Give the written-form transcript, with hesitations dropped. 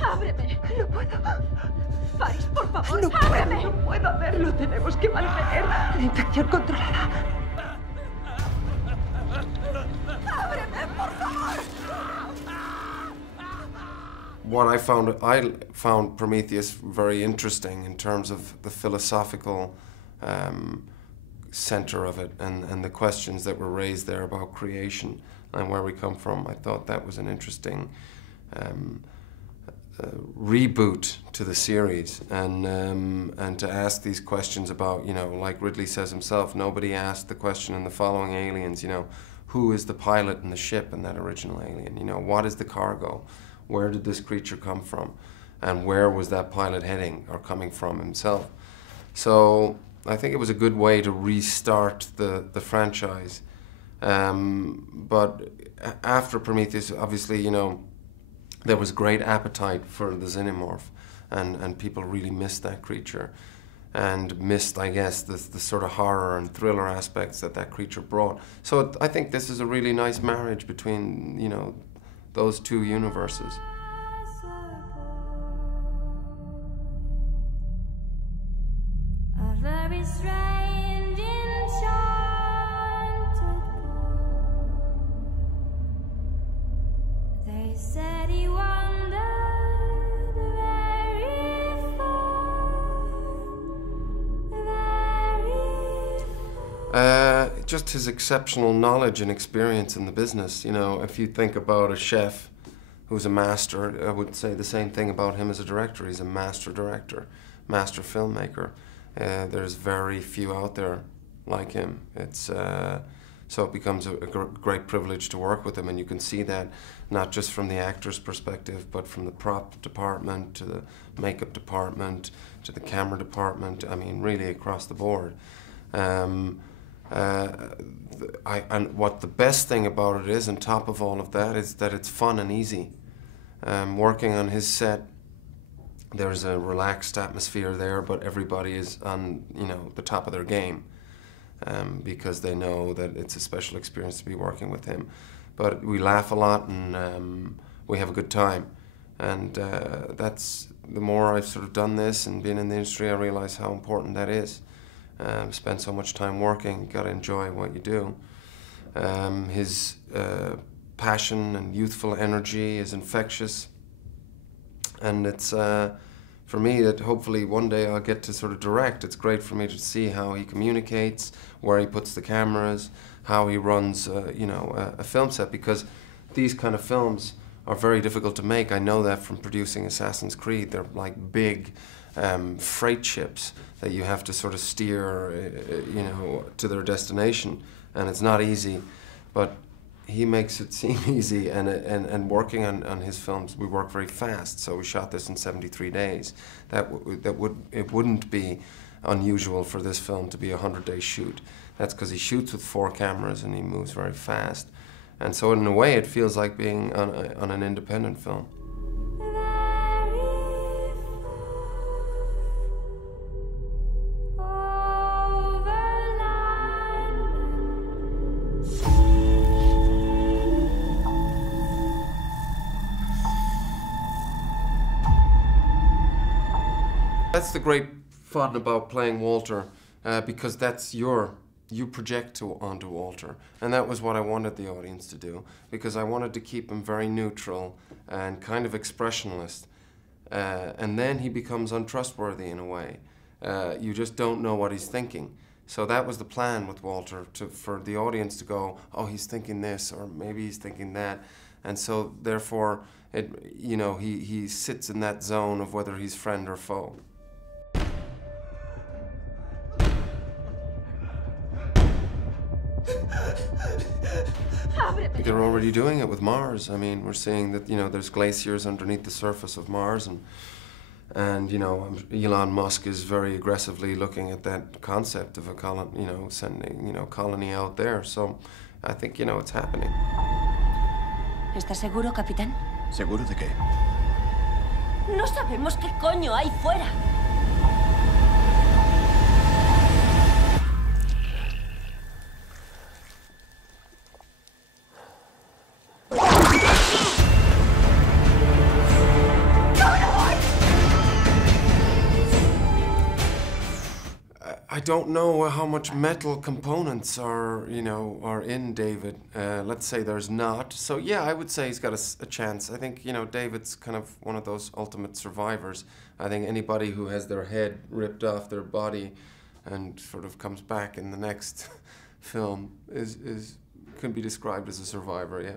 ¡Ábreme! No puedo. Faris, por favor, no ábreme. No puedo hacerlo. Tenemos que mantener la infección controlada. ¡Ábreme, por favor! I found Prometheus very interesting in terms of the philosophical center of it and the questions that were raised there about creation and where we come from. I thought that was an interesting reboot to the series, and to ask these questions about, you know, like Ridley says himself, nobody asked the question in the following Aliens, you know, who is the pilot in the ship in that original Alien? You know, what is the cargo? Where did this creature come from? And where was that pilot heading or coming from himself? So I think it was a good way to restart the franchise. But after Prometheus, obviously, you know, there was great appetite for the xenomorph, and people really missed that creature and missed, I guess, the sort of horror and thriller aspects that creature brought. So I think this is a really nice marriage between, you know, those two universes. A very strange, enchanted boy. They said he wandered very far, very far. Just his exceptional knowledge and experience in the business. You know, if you think about a chef who's a master, I would say the same thing about him as a director. He's a master director, master filmmaker. There's very few out there like him. It's so it becomes a great privilege to work with him, and you can see that not just from the actor's perspective, but from the prop department to the makeup department to the camera department. I mean, really across the board. And what the best thing about it is, on top of all of that, is that it's fun and easy. Working on his set, there's a relaxed atmosphere there, but everybody is on, you know, the top of their game, because they know that it's a special experience to be working with him. But we laugh a lot, and we have a good time. And that's, the more I've sort of done this and been in the industry, I realize how important that is. Spend so much time working, you gotta enjoy what you do. His passion and youthful energy is infectious, and it's for me that hopefully one day I'll get to sort of direct. It's great for me to see how he communicates, where he puts the cameras, how he runs you know, a film set, because these kind of films are very difficult to make. I know that from producing Assassin's Creed. They're like big freight ships that you have to sort of steer, you know, to their destination, and it's not easy, but he makes it seem easy. And working on his films, we work very fast. So we shot this in 73 days. It wouldn't be unusual for this film to be a 100-day shoot. That's because he shoots with 4 cameras and he moves very fast, and so in a way it feels like being on an independent film. That's the great fun about playing Walter, because that's you project onto Walter. And that was what I wanted the audience to do, because I wanted to keep him very neutral and kind of expressionless. And then he becomes untrustworthy in a way. You just don't know what he's thinking. So that was the plan with Walter, for the audience to go, oh, he's thinking this, or maybe he's thinking that. And so therefore, you know, he sits in that zone of whether he's friend or foe. They're already doing it with Mars. I mean, we're seeing that, you know, there's glaciers underneath the surface of Mars, and you know, Elon Musk is very aggressively looking at that concept of a colony, you know, sending, you know, colony out there. So I think, you know, it's happening. ¿Estás seguro, capitán? ¿Seguro de qué? No sabemos qué coño hay fuera. don't know how much metal components are, you know, are in David. Let's say there's not. So yeah, I would say he's got a chance. I think, you know, David's kind of one of those ultimate survivors. I think anybody who has their head ripped off their body and sort of comes back in the next film can be described as a survivor, yeah.